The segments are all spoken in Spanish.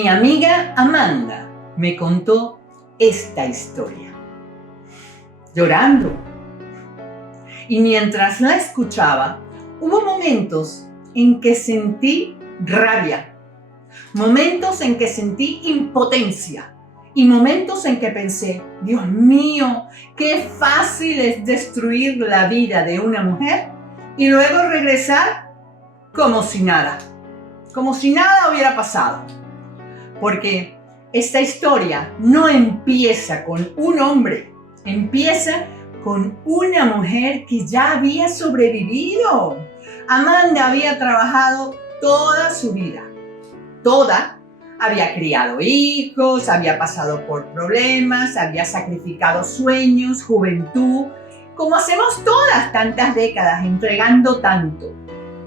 Mi amiga Amanda me contó esta historia, llorando. Y mientras la escuchaba, hubo momentos en que sentí rabia, momentos en que sentí impotencia y momentos en que pensé, Dios mío, qué fácil es destruir la vida de una mujer y luego regresar como si nada hubiera pasado. Porque esta historia no empieza con un hombre, empieza con una mujer que ya había sobrevivido. Amanda había trabajado toda su vida, había criado hijos, había pasado por problemas, había sacrificado sueños, juventud, como hacemos todas tantas décadas, entregando tanto.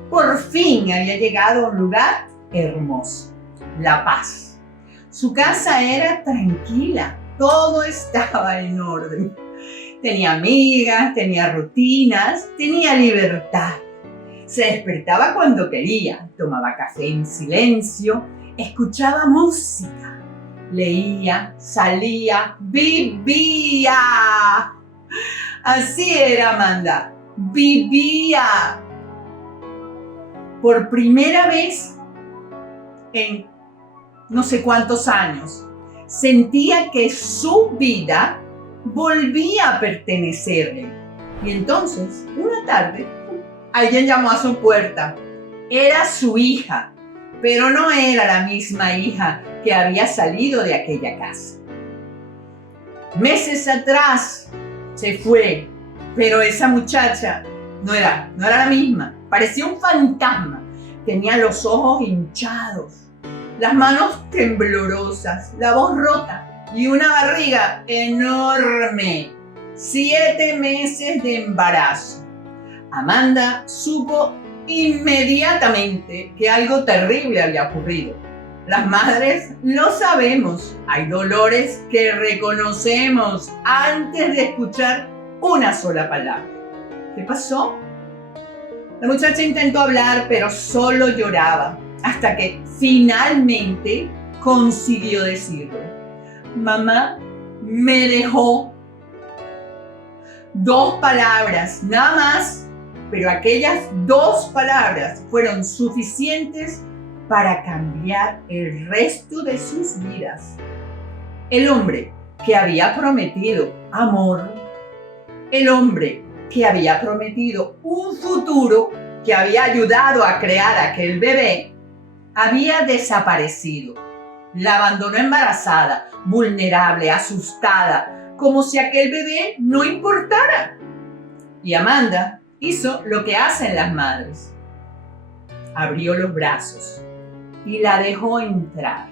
Por fin había llegado a un lugar hermoso, La Paz. Su casa era tranquila, todo estaba en orden. Tenía amigas, tenía rutinas, tenía libertad. Se despertaba cuando quería, tomaba café en silencio, escuchaba música, leía, salía, vivía. Así era Amanda, vivía. Por primera vez en no sé cuántos años, sentía que su vida volvía a pertenecerle. Y entonces, una tarde, alguien llamó a su puerta. Era su hija, pero no era la misma hija que había salido de aquella casa. Meses atrás se fue, pero esa muchacha no era la misma. Parecía un fantasma. Tenía los ojos hinchados, las manos temblorosas, la voz rota y una barriga enorme. 7 meses de embarazo. Amanda supo inmediatamente que algo terrible había ocurrido. Las madres lo sabemos. Hay dolores que reconocemos antes de escuchar una sola palabra. ¿Qué pasó? La muchacha intentó hablar, pero solo lloraba, hasta que finalmente consiguió decirlo. Mamá me dejó. 2 palabras, nada más, pero aquellas 2 palabras fueron suficientes para cambiar el resto de sus vidas. El hombre que había prometido amor, el hombre que había prometido un futuro, que había ayudado a crear aquel bebé, había desaparecido. La abandonó embarazada, vulnerable, asustada, como si aquel bebé no importara. Y Amanda hizo lo que hacen las madres. Abrió los brazos y la dejó entrar.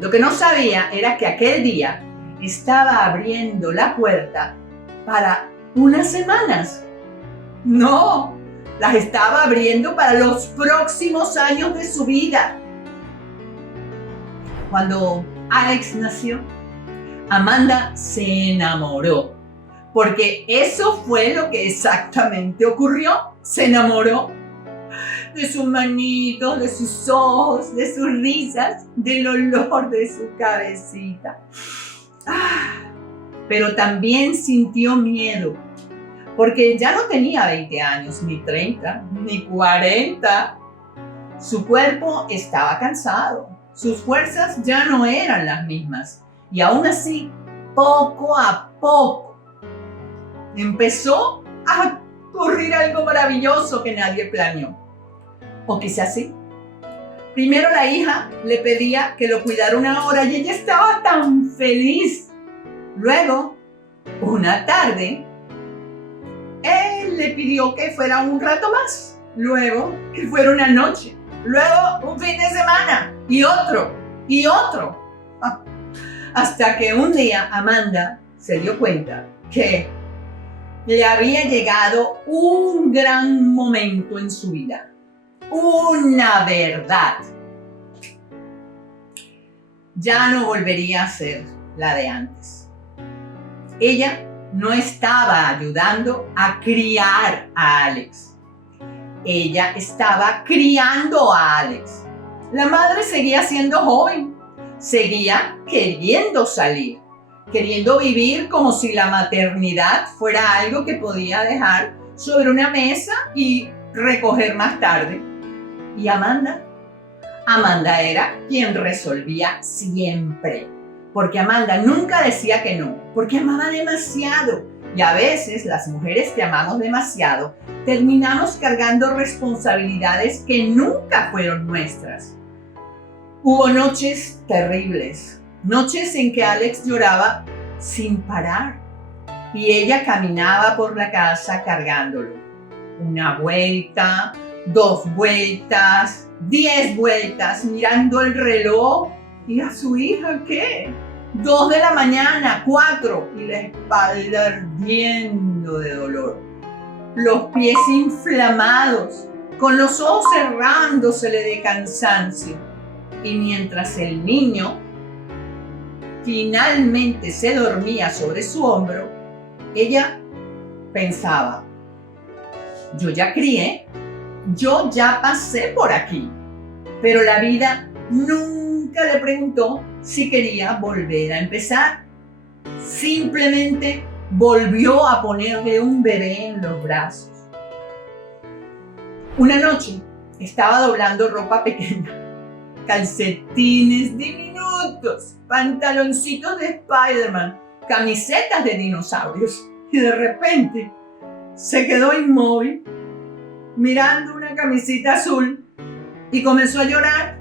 Lo que no sabía era que aquel día estaba abriendo la puerta para unas semanas. No, las estaba abriendo para los próximos años de su vida. Cuando Alex nació, Amanda se enamoró, porque eso fue lo que exactamente ocurrió. Se enamoró de sus manitos, de sus ojos, de sus risas, del olor de su cabecita. Pero también sintió miedo, porque ya no tenía 20 años, ni 30, ni 40. Su cuerpo estaba cansado, sus fuerzas ya no eran las mismas. Y aún así, poco a poco, empezó a ocurrir algo maravilloso que nadie planeó. O quizás sí. Primero la hija le pedía que lo cuidara 1 hora y ella estaba tan feliz. Luego, una tarde, él le pidió que fuera un rato más. Luego, que fuera una noche. Luego, un fin de semana. Y otro. Y otro. Hasta que un día Amanda se dio cuenta que le había llegado un gran momento en su vida. Una verdad. Ya no volvería a ser la de antes. Ella no estaba ayudando a criar a Alex. Ella estaba criando a Alex. La madre seguía siendo joven. seguía queriendo salir, queriendo vivir como si la maternidad fuera algo que podía dejar sobre una mesa y recoger más tarde. ¿Y Amanda? Amanda era quien resolvía siempre, porque Amanda nunca decía que no, porque amaba demasiado. Y a veces las mujeres que amamos demasiado terminamos cargando responsabilidades que nunca fueron nuestras. Hubo noches terribles, noches en que Alex lloraba sin parar y ella caminaba por la casa cargándolo. Una vuelta, 2 vueltas, 10 vueltas, mirando el reloj. ¿Y a su hija qué? 2 de la mañana, 4, y la espalda ardiendo de dolor. Los pies inflamados, con los ojos cerrándosele de cansancio. Y mientras el niño finalmente se dormía sobre su hombro, ella pensaba: yo ya crié, yo ya pasé por aquí, pero la vida nunca le preguntó si quería volver a empezar. Simplemente volvió a ponerle un bebé en los brazos. Una noche estaba doblando ropa pequeña, calcetines diminutos, pantaloncitos de Spider-Man, camisetas de dinosaurios, y de repente se quedó inmóvil mirando una camiseta azul y comenzó a llorar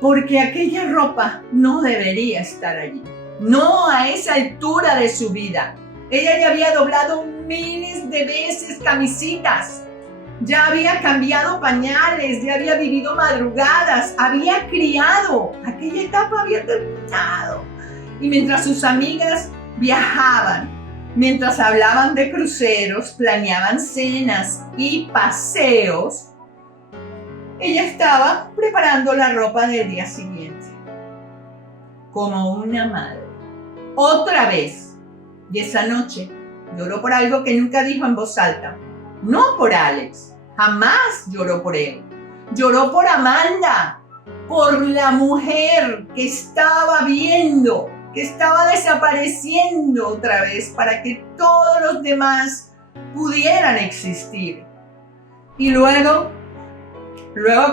porque aquella ropa no debería estar allí, no a esa altura de su vida. Ella ya había doblado miles de veces camisetas, ya había cambiado pañales, ya había vivido madrugadas, había criado, aquella etapa había terminado. Y mientras sus amigas viajaban, mientras hablaban de cruceros, planeaban cenas y paseos, ella estaba preparando la ropa del día siguiente, como una madre. Otra vez. Y esa noche lloró por algo que nunca dijo en voz alta. No por Alex, jamás lloró por él. Lloró por Amanda, por la mujer que estaba viendo, que estaba desapareciendo otra vez para que todos los demás pudieran existir. Y luego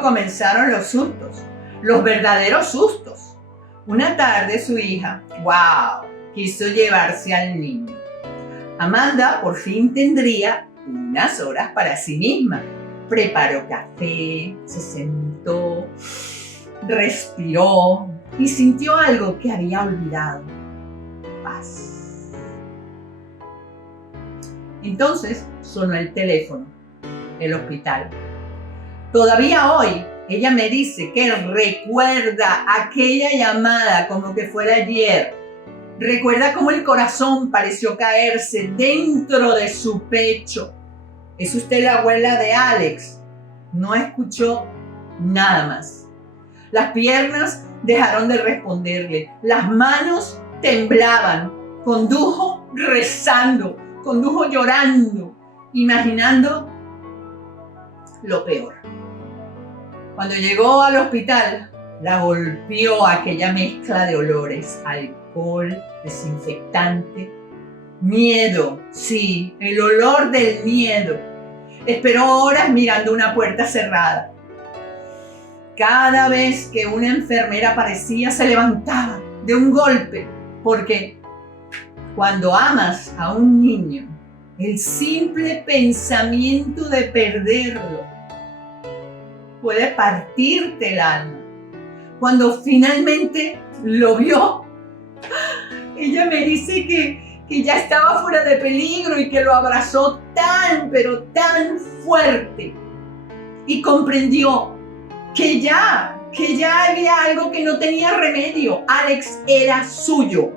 comenzaron los sustos, los verdaderos sustos. Una tarde su hija, quiso llevarse al niño. Amanda por fin tendría unas horas para sí misma. Preparó café, se sentó, respiró y sintió algo que había olvidado: paz. Entonces sonó el teléfono, el hospital. Todavía hoy ella me dice que recuerda aquella llamada como que fuera ayer. Recuerda cómo el corazón pareció caerse dentro de su pecho. ¿Es usted la abuela de Alex? No escuchó nada más. Las piernas dejaron de responderle. Las manos temblaban. Condujo rezando. Condujo llorando. Imaginando lo peor. Cuando llegó al hospital, la golpeó aquella mezcla de olores: alcohol, desinfectante, miedo, sí, el olor del miedo. Esperó horas mirando una puerta cerrada. Cada vez que una enfermera aparecía, se levantaba de un golpe, porque cuando amas a un niño, el simple pensamiento de perderlo puede partirte el alma. Cuando finalmente lo vio, ella me dice que ya estaba fuera de peligro y que lo abrazó tan, pero tan fuerte, y comprendió que ya había algo que no tenía remedio. Alex era suyo.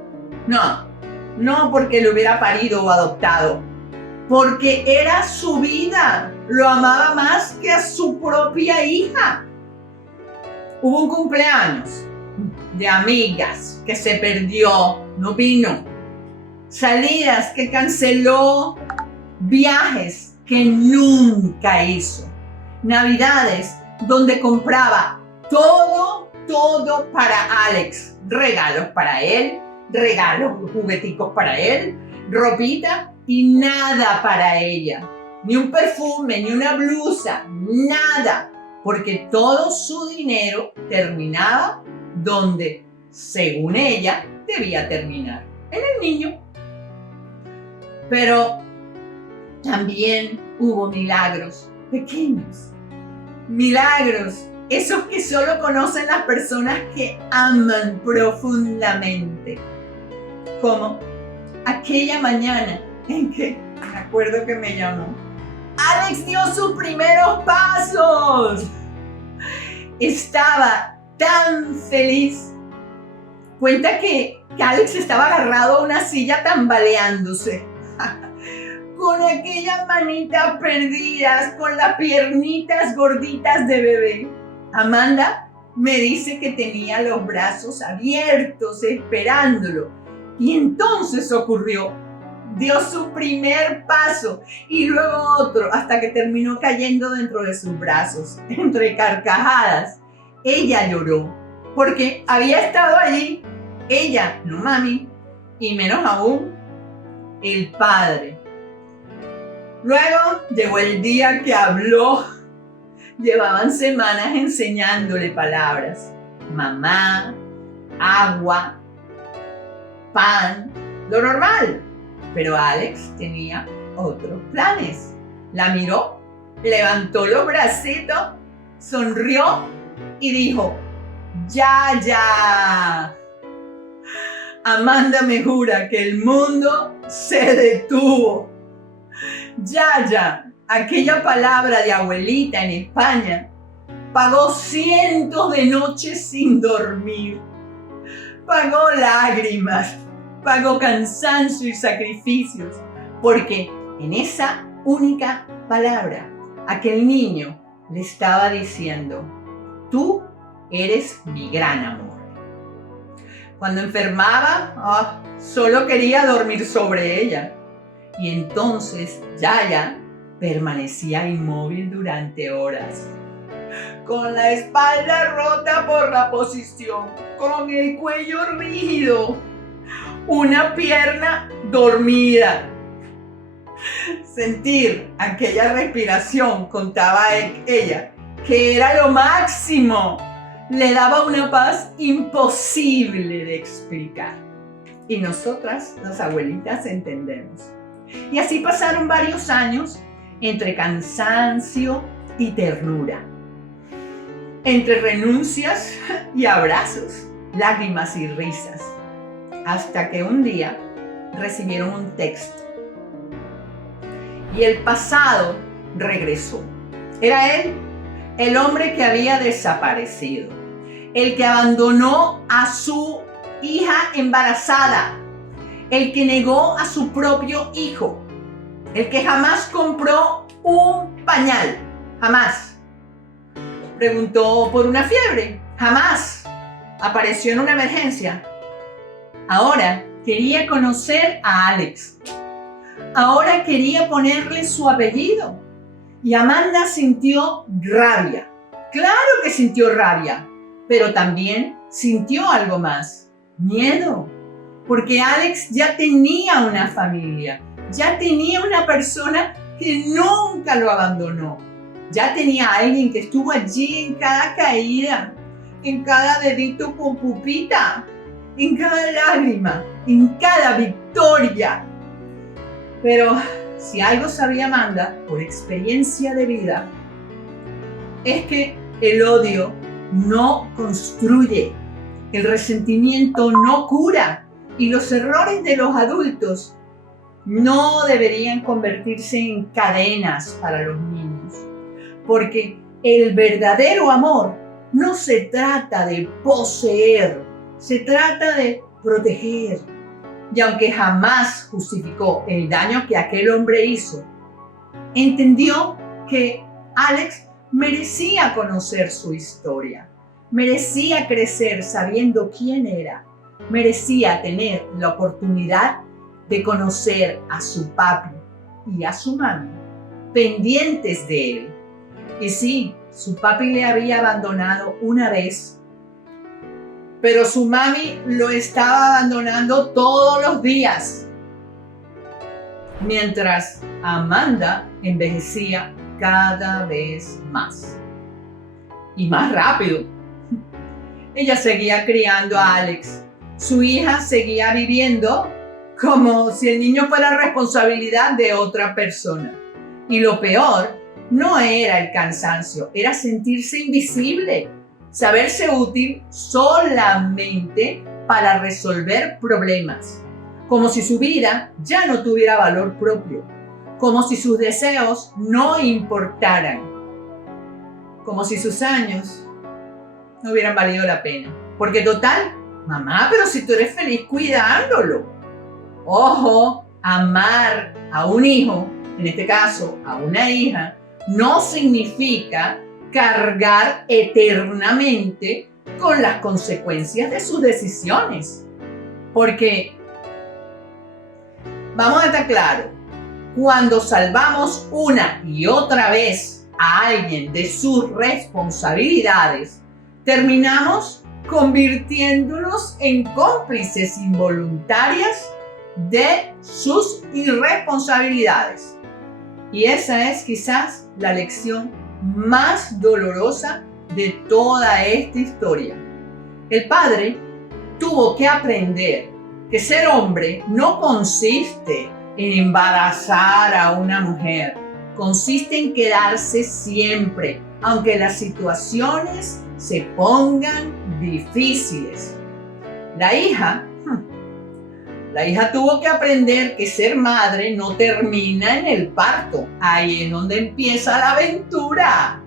No porque lo hubiera parido o adoptado, porque era su vida. Lo amaba más que a su propia hija. Hubo un cumpleaños de amigas que se perdió, no vino. Salidas que canceló, viajes que nunca hizo. Navidades donde compraba todo todo para Alex. Regalos para él, regalos, jugueticos para él, ropita y nada para ella. Ni un perfume, ni una blusa, nada. Porque todo su dinero terminaba donde, según ella, debía terminar, en el niño. Pero también hubo milagros pequeños. Milagros, esos que solo conocen las personas que aman profundamente. Como aquella mañana en que, me acuerdo que me llamó, Alex dio sus primeros pasos. Estaba tan feliz. Cuenta que Alex estaba agarrado a una silla tambaleándose. Con aquellas manitas perdidas, con las piernitas gorditas de bebé. Amanda me dice que tenía los brazos abiertos esperándolo. Y entonces ocurrió. Dio su primer paso y luego otro hasta que terminó cayendo dentro de sus brazos, entre carcajadas. Ella lloró porque había estado allí. Ella, no mami, y menos aún el padre. Luego llegó el día que habló. Llevaban semanas enseñándole palabras. Mamá, agua, pan, lo normal. Pero Alex tenía otros planes. La miró, levantó los bracitos, sonrió y dijo, ya. Amanda me jura que el mundo se detuvo. Ya, aquella palabra de abuelita en España, pagó cientos de noches sin dormir. Pagó lágrimas, pagó cansancio y sacrificios, porque en esa única palabra, aquel niño le estaba diciendo, tú eres mi gran amor. Cuando enfermaba, solo quería dormir sobre ella. Y entonces Yaya permanecía inmóvil durante horas, con la espalda rota por la posición, con el cuello rígido, una pierna dormida. Sentir aquella respiración, contaba ella, que era lo máximo, le daba una paz imposible de explicar. Y nosotras, las abuelitas, entendemos. Y así pasaron varios años entre cansancio y ternura, entre renuncias y abrazos, lágrimas y risas, hasta que un día recibieron un texto. Y el pasado regresó. Era él, el hombre que había desaparecido, el que abandonó a su hija embarazada, el que negó a su propio hijo, el que jamás compró un pañal, jamás. Preguntó por una fiebre, jamás. Apareció en una emergencia. Ahora quería conocer a Alex. Ahora quería ponerle su apellido. Y Amanda sintió rabia. Claro que sintió rabia, pero también sintió algo más, miedo. Porque Alex ya tenía una familia, ya tenía una persona que nunca lo abandonó. Ya tenía a alguien que estuvo allí en cada caída, en cada dedito con pupita, en cada lágrima, en cada victoria. Pero si algo sabía Amanda por experiencia de vida, es que el odio no construye, el resentimiento no cura. Y los errores de los adultos no deberían convertirse en cadenas para los niños. Porque el verdadero amor no se trata de poseer, se trata de proteger. Y aunque jamás justificó el daño que aquel hombre hizo, entendió que Alex merecía conocer su historia, merecía crecer sabiendo quién era. Merecía tener la oportunidad de conocer a su papi y a su mami, pendientes de él. Y sí, su papi le había abandonado una vez, pero su mami lo estaba abandonando todos los días, mientras Amanda envejecía cada vez más y más rápido. Ella seguía criando a Alex. Su hija seguía viviendo como si el niño fuera responsabilidad de otra persona. Y lo peor no era el cansancio, era sentirse invisible, saberse útil solamente para resolver problemas, como si su vida ya no tuviera valor propio, como si sus deseos no importaran, como si sus años no hubieran valido la pena. Porque total, mamá, pero si tú eres feliz cuidándolo. Ojo, amar a un hijo, en este caso a una hija, no significa cargar eternamente con las consecuencias de sus decisiones. Porque, vamos a estar claros, cuando salvamos una y otra vez a alguien de sus responsabilidades, terminamos convirtiéndonos en cómplices involuntarias de sus irresponsabilidades. Y esa es quizás la lección más dolorosa de toda esta historia. El padre tuvo que aprender que ser hombre no consiste en embarazar a una mujer, consiste en quedarse siempre, aunque las situaciones se pongan difíciles. La hija tuvo que aprender que ser madre no termina en el parto. Ahí es donde empieza la aventura.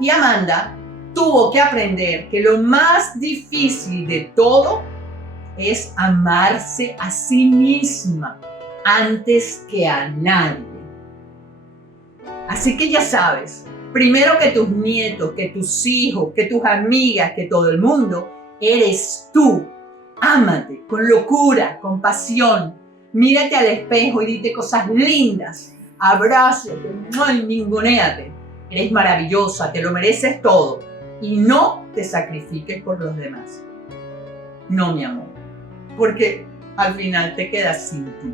Y Amanda tuvo que aprender que lo más difícil de todo es amarse a sí misma antes que a nadie. Así que ya sabes, primero que tus nietos, que tus hijos, que tus amigas, que todo el mundo, eres tú. Ámate con locura, con pasión. Mírate al espejo y dite cosas lindas. Abrázate, ningunéate. Eres maravillosa, te lo mereces todo. Y no te sacrifiques por los demás. No, mi amor. Porque al final te quedas sin ti.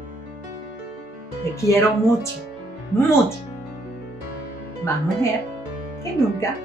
Te quiero mucho, mucho. Más mujer que nunca.